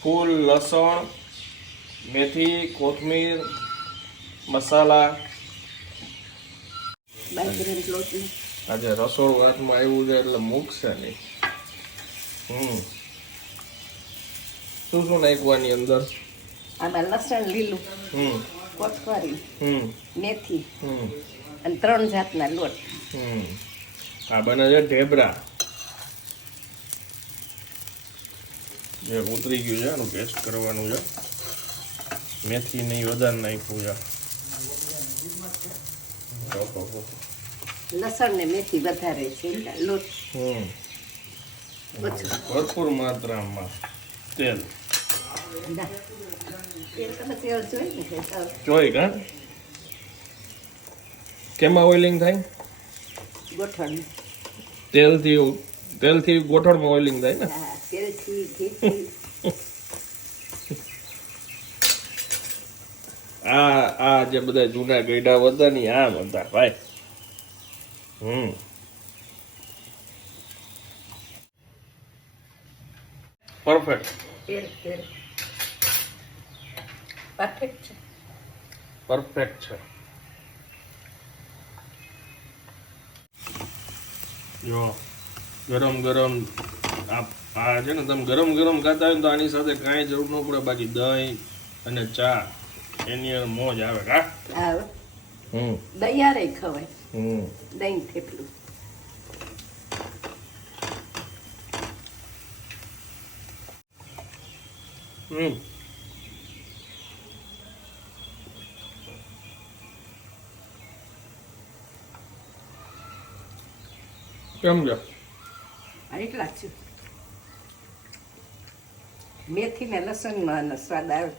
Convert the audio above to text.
ફૂલ લસણ, મેથી, કોથમીર, મસાલા. બાજરીનો લોટ ને આજે રસોડું હાથમાં આવ્યું છે એટલે મૂકશે નહીં. શું શું નાખવાની અંદર? આમાં લસણ લીલું, કોથમરી, મેથી અને 3 જાતના લોટ. આ બને છે ઢેબરા. જે ઉતરી ગયું છે એનું ટેસ્ટ કરવાનું છે. મેથી નહીં વધારે નાખ્યું છે. લસણ ને મેથી વધારે છે લોટ ભરપૂર માત્રામાં તેલ જોઈ કા કેમાં ઓઇલિંગ થાય? ગોઠણ તેલથી ગોઠણમાં ઓઇલિંગ થાય ને? તેલથી ઘીથી. આ જે બધા જૂના ગઈડા હતા ને આ બધા ભાઈ. પરફેક્ટ. પરફેક્ટ છે. જો ગરમ ગરમ આ છે ને, તમે ગરમ ગરમ ખાતા હોય ને તો આની સાથે કાંઈ જરૂર ન પડે, બાકી દહીં અને ચા એની અંદર મોજ આવે. કા દયારે ખવાય. દહીં થેપલું. કેમ છે? એટલા જ છે. મેથી ને લસણમાં સ્વાદ આવે.